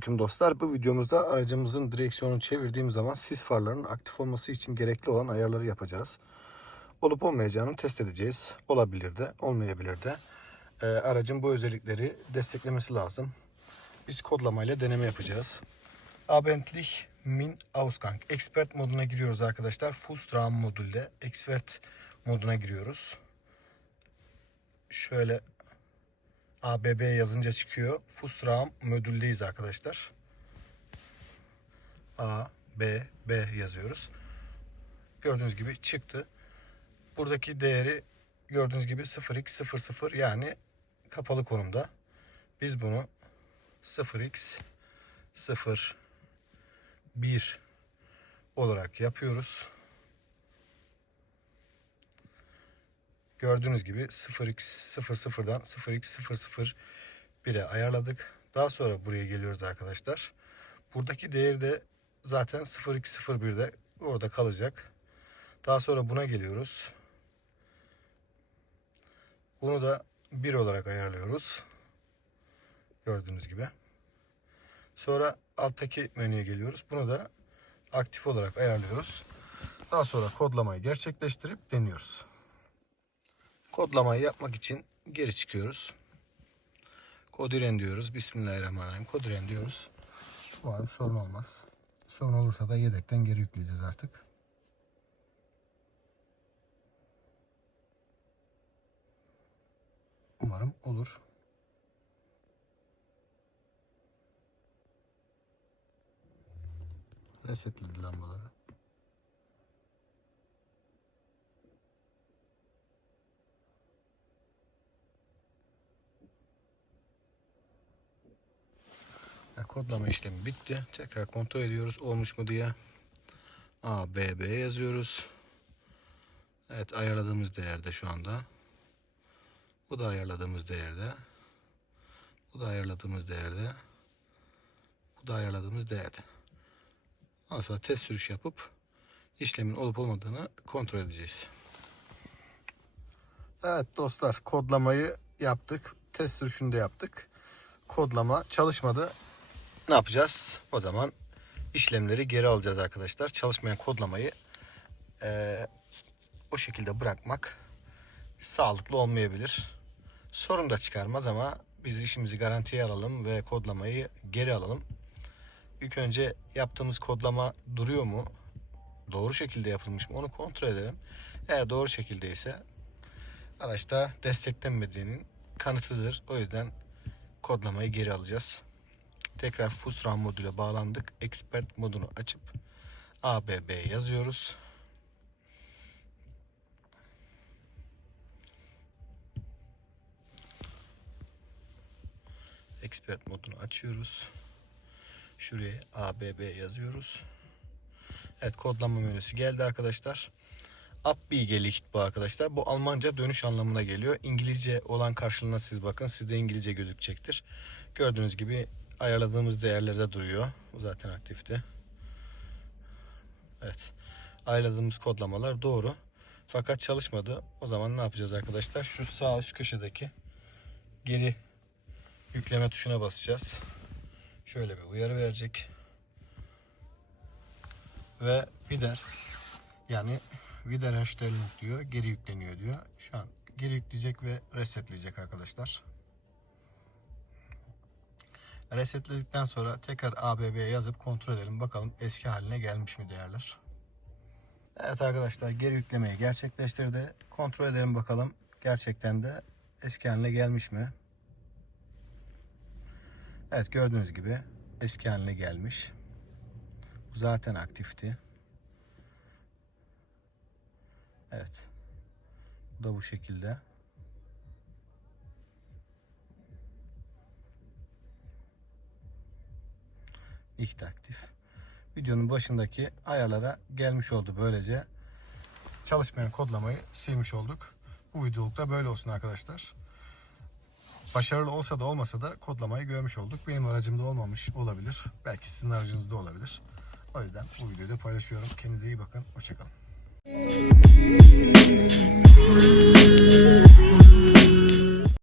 Selamünaleyküm dostlar. Bu videomuzda aracımızın direksiyonunu çevirdiğim zaman sis farlarının aktif olması için gerekli olan ayarları yapacağız. Olup olmayacağını test edeceğiz. Olabilir de, olmayabilir de. Ee, aracın bu özellikleri desteklemesi lazım. Biz kodlamayla deneme yapacağız. Abendlich Min Ausgang. Expert moduna giriyoruz arkadaşlar. Fußraum modülde Expert moduna giriyoruz. Şöyle ABB yazınca çıkıyor. Fusraum modüldeyiz arkadaşlar. A, B, B yazıyoruz. Gördüğünüz gibi çıktı. Buradaki değeri gördüğünüz gibi 0x00 yani kapalı konumda. Biz bunu 0x 0 1 olarak yapıyoruz. Gördüğünüz gibi 0x00'dan 0x001'e ayarladık. Daha sonra buraya geliyoruz arkadaşlar. Buradaki değeri de zaten 0x01'de orada kalacak. Daha sonra buna geliyoruz. Bunu da 1 olarak ayarlıyoruz. Gördüğünüz gibi. Sonra alttaki menüye geliyoruz. Bunu da aktif olarak ayarlıyoruz. Daha sonra kodlamayı gerçekleştirip deniyoruz. Kodlamayı yapmak için geri çıkıyoruz. Kodiren diyoruz. Bismillahirrahmanirrahim. Kodiren diyoruz. Umarım sorun olmaz. Sorun olursa da yedekten geri yükleyeceğiz artık. Umarım olur. Resetledi lambaları. Kodlama işlemi bitti. Tekrar kontrol ediyoruz olmuş mu diye. A, B, B yazıyoruz. Evet ayarladığımız değerde şu anda. Bu da ayarladığımız değerde. Bu da ayarladığımız değerde. Bu da ayarladığımız değerde. Sonra test sürüş yapıp işlemin olup olmadığını kontrol edeceğiz. Evet dostlar kodlamayı yaptık. Test sürüşünü de yaptık. Kodlama çalışmadı. Ne yapacağız? O zaman işlemleri geri alacağız arkadaşlar. Çalışmayan kodlamayı eee, o şekilde bırakmak sağlıklı olmayabilir. Sorun da çıkarmaz ama biz işimizi garantiye alalım ve kodlamayı geri alalım. İlk önce yaptığımız kodlama duruyor mu? Doğru şekilde yapılmış mı? Onu kontrol edelim. Eğer doğru şekilde ise araçta desteklenmediğinin kanıtıdır. O yüzden kodlamayı geri alacağız. Tekrar Fusram modüle bağlandık. Expert modunu açıp ABB yazıyoruz. Expert modunu açıyoruz. Şuraya ABB yazıyoruz. Evet kodlama menüsü geldi arkadaşlar. Abbiegelicht bu arkadaşlar. Bu Almanca dönüş anlamına geliyor. İngilizce olan karşılığına siz bakın. Sizde İngilizce gözükecektir. Gördüğünüz gibi ayarladığımız değerlerde duruyor. Zaten aktifti. Evet. Ayarladığımız kodlamalar doğru. Fakat çalışmadı. O zaman ne yapacağız arkadaşlar? Şu sağ üst köşedeki geri yükleme tuşuna basacağız. Şöyle bir uyarı verecek. Ve vider yani Wiederherstellung diyor. Geri yükleniyor diyor. Şu an geri yükleyecek ve resetleyecek arkadaşlar. Resetledikten sonra tekrar ABB yazıp kontrol edelim. Bakalım eski haline gelmiş mi değerler. Evet arkadaşlar geri yüklemeyi gerçekleştirdi. Kontrol edelim bakalım gerçekten de eski haline gelmiş mi? Evet gördüğünüz gibi eski haline gelmiş. Bu zaten aktifti. Evet. Bu da bu şekilde. İhte aktif. Videonun başındaki ayarlara gelmiş oldu böylece. Çalışmayan kodlamayı silmiş olduk. Bu videoluk da böyle olsun arkadaşlar. Başarılı olsa da olmasa da kodlamayı görmüş olduk. Benim aracımda olmamış olabilir. Belki sizin aracınızda olabilir. O yüzden bu videoyu da paylaşıyorum. Kendinize iyi bakın. Hoşçakalın.